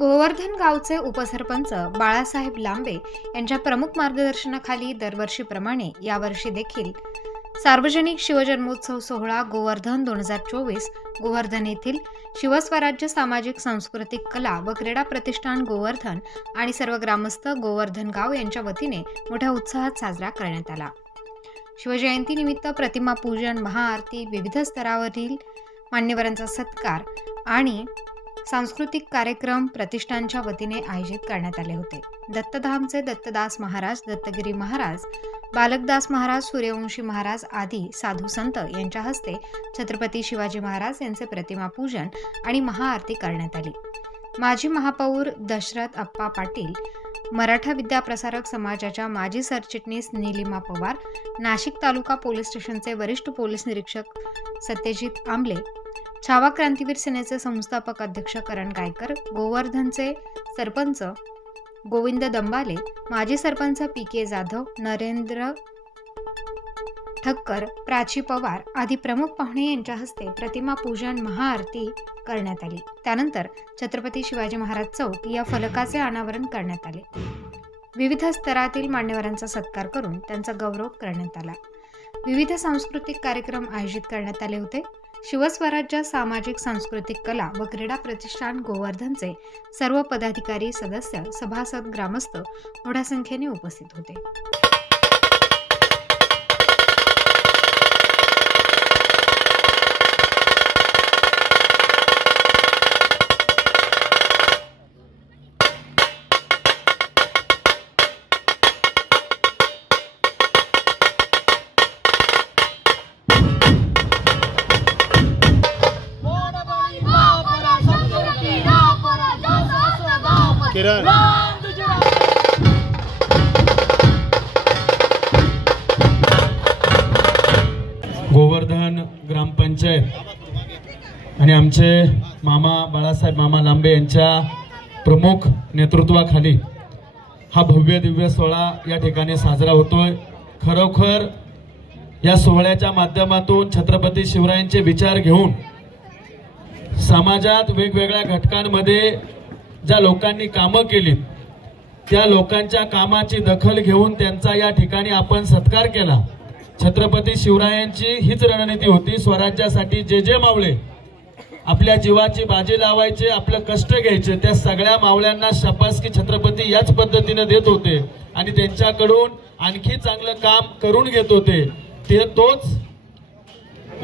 गोवर्धन गावचे उपसरपंच बाळासाहेब लांबे यांच्या प्रमुख मार्गदर्शनाखाली दरवर्षीप्रमाणे यावर्षी देखील सार्वजनिक शिवजन्मोत्सव सोहळा गोवर्धन 2024 गोवर्धन येथील शिवस्वराज्य सामाजिक सांस्कृतिक कला व क्रीडा प्रतिष्ठान गोवर्धन आणि सर्व ग्रामस्थ गोवर्धन गाव यांच्या वतीने मोठ्या उत्साहात साजरा करण्यात आला। शिवजयंतीनिमित्त प्रतिमा पूजन, महाआरती, विविध स्तरावरील मान्यवरांचा सत्कार आणि सांस्कृतिक कार्यक्रम प्रतिष्ठानच्या वतीने आयोजित करण्यात आले होते। दत्तधामचे दत्तदास महाराज, दत्तगिरी महाराज, बालकदास महाराज, सूर्यवंशी महाराज आदी साधू संत यांच्या हस्ते छत्रपती शिवाजी महाराज यांचे प्रतिमा पूजन आणि महाआरती करण्यात आली। माजी महापौर दशरथ अप्पा पाटील, मराठा विद्या प्रसारक समाजाच्या माजी सरचिटणीस निलिमा पवार, नाशिक तालुका पोलीस स्टेशनचे वरिष्ठ पोलीस निरीक्षक सत्यजित आमले, छावा क्रांतीवीर सेनेचे संस्थापक अध्यक्ष करण गायकर, गोवर्धनचे सरपंच गोविंद दंबाले, माजी सरपंच पी.के. जाधव, नरेंद्र ठक्कर, प्राची पवार आदी प्रमुख पाहुणे यांच्या हस्ते प्रतिमा पूजन, महाआरती करण्यात आली। त्यानंतर छत्रपती शिवाजी महाराज चौक या फलकाचे अनावरण करण्यात आले। विविध स्तरातील मान्यवरांचा सत्कार करून त्यांचा गौरव करण्यात आला। विविध सांस्कृतिक कार्यक्रम आयोजित करण्यात आले होते। शिवस्वराज्य सामाजिक सांस्कृतिक कला व क्रीडा प्रतिष्ठान गोवर्धनचे सर्व पदाधिकारी, सदस्य, सभासद, ग्रामस्थ मोठ्या संख्येने उपस्थित होते। गोवर्धन ग्रामपंचायत आणि आमचे मामा बाळासाहेब मामा लांबे यांच्या प्रमुख नेतृत्वाखाली हा भव्य दिव्य सोहळा या ठिकाणी साजरा होतोय। खरोखर या सोहळ्याच्या माध्यमातून छत्रपती शिवरायांचे विचार घेऊन समाजात वेगवेगळ्या घटकांमध्ये ज्या लोकांनी कामं केली त्या लोकांच्या कामाची दखल घेऊन त्यांचा या ठिकाणी आपण सत्कार केला। छत्रपती शिवरायांची हीच रणनीती होती, स्वराज्यासाठी जे जे मावळे आपल्या जीवाची बाजी लावायचे, आपलं कष्ट घ्यायचे, त्या सगळ्या मावळ्यांना शाबासकी छत्रपती याच पद्धतीने देत होते आणि त्यांच्याकडून आणखी चांगलं काम करून घेत होते। तोच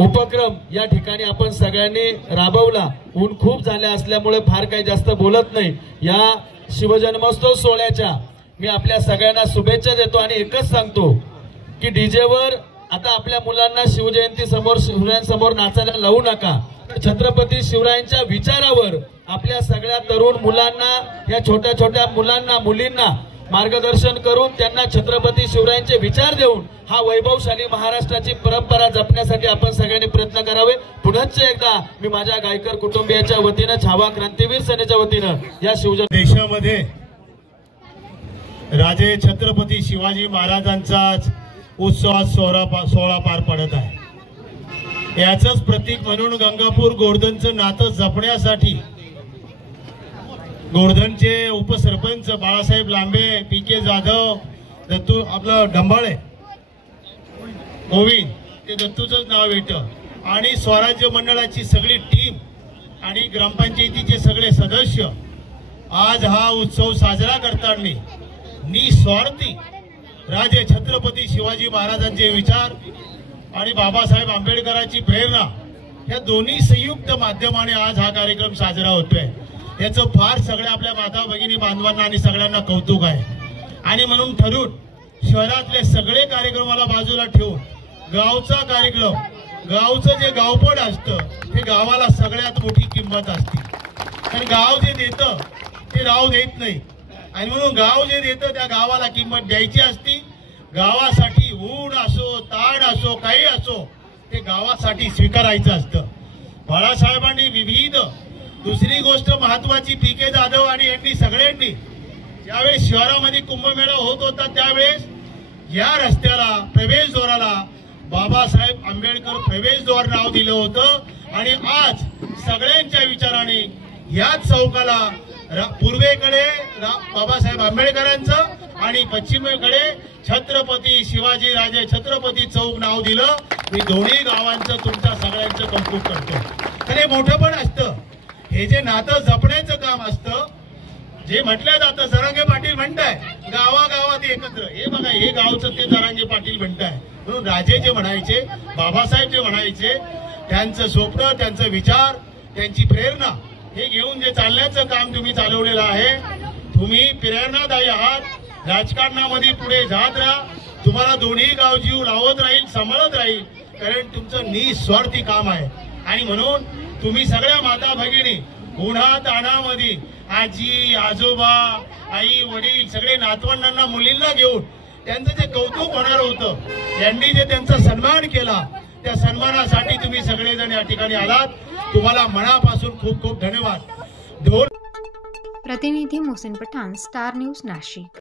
उपक्रम या ठिकाणी आपण सगळ्यांनी राबवला। ऊन खूप झाले असल्यामुळे फार काही जास्त बोलत नाही। या शिवजन्मोत्सव सोहळ्याच्या मी आपल्या सगळ्यांना शुभेच्छा देतो आणि एकच सांगतो की डीजेवर आता आपल्या मुलांना शिवजयंती समोर शिवरायांसमोर नाचायला लावू नका। छत्रपती शिवरायांच्या विचारावर आपल्या सगळ्या तरुण मुलांना, या छोट्या छोट्या मुलांना, मुलींना मार्गदर्शन करून त्यांना छत्रपती शिवरायांचे विचार देऊन हा वैभवशाली महाराष्ट्राची परंपरा जपण्यासाठी आपण सगळ्यांनी प्रयत्न करावे। पुनश्च एकदा मी माझ्या गायकर कुटुंबियांच्या वतीनं, छावा क्रांतीवीर सेनेच्या वतीनं या देशामध्ये राजे छत्रपती शिवाजी महाराजांचा उत्सवात सोहळा पार पडत आहे। याचंच प्रतीक म्हणून गंगापूर गोवर्धनचं नातं जपण्यासाठी गोवर्धनचे उपसरपंच बाळासाहेब लांबे, पी.के. जाधव, दत्तू आपलं डंबाळे, गोविंद, ते दत्तूचंच नाव येतं, आणि स्वराज्य मंडळाची सगळी टीम आणि ग्रामपंचायतीचे सगळे सदस्य आज हा उत्सव साजरा करताना निस्वार्थी राजे छत्रपती शिवाजी महाराजांचे विचार आणि बाबासाहेब आंबेडकरांची प्रेरणा या दोन्ही संयुक्त माध्यमाने आज हा कार्यक्रम साजरा होतोय। याचं फार सगळ्या आपल्या माता भगिनी बांधवांना आणि सगळ्यांना कौतुक आहे। आणि म्हणून ठरवून शहरातले सगळे कार्यक्रमाला बाजूला ठेवून गावचा कार्यक्रम, गावचं जे गावपड असतं ते गावाला सगळ्यात मोठी किंमत असते। आणि गाव जे देतं ते राव देत नाही, आणि म्हणून गाव जे देतं त्या गावाला किंमत द्यायची असती। गावासाठी ऊन असो, ताण असो, काही असो, ते गावासाठी स्वीकारायचं असतं। बाळासाहेबांनी विविध, दुसरी गोष्ट महत्वाची, पी.के. जाधव आणि यांनी सगळ्यांनी ज्यावेळेस शहरामध्ये कुंभमेळा होत होता त्यावेळेस या रस्त्याला, प्रवेशद्वाराला बाबासाहेब आंबेडकर प्रवेशद्वार नाव दिलं होतं। आणि आज सगळ्यांच्या विचाराने याच चौकाला पूर्वेकडे बाबासाहेब आंबेडकरांचं आणि पश्चिमेकडे छत्रपती शिवाजी राजे छत्रपती चौक नाव दिलं. मी दोन्ही गावांचं तुमच्या सगळ्यांचं कौतुक करतो. तर हे मोठं पण असतं, हे जे नातं जपण्याचं काम असतं, जे म्हटलं जातं जरांगे पाटील म्हणताय गावागावात एकत्र, हे बघा हे गावचं ते जरांगे पाटील म्हणताय. म्हणून राजे जे म्हणायचे, बाबासाहेब जे म्हणायचे, त्यांचं स्वप्न, त्यांचं विचार, त्यांची प्रेरणा हे घेऊन जे चालण्याचं काम तुम्ही चालवलेलं आहे, तुम्ही प्रेरणादायी आहात. राजकारणामध्ये पुढे जात राहा. तुम्हाला दोन्ही गाव जीव लावत राहील, सांभाळत राहील, कारण तुमचं निस्वार्थी काम आहे. आणि म्हणून तुम्ही सगळ्या माता भगिनी उन्हा ताणामध्ये आजी आजोबा आई वडील सगळे नातवंडांना मुलींना घेऊन त्यांचं जे कौतुक होणार होतं, यांनी जे त्यांचा सन्मान केला, त्या सन्मानासाठी तुम्ही सगळेजण या ठिकाणी आलात. तुम्हाला मनापासून खूप खूप धन्यवाद. प्रतिनिधी मोहसिन पठाण, स्टार न्यूज, नाशिक.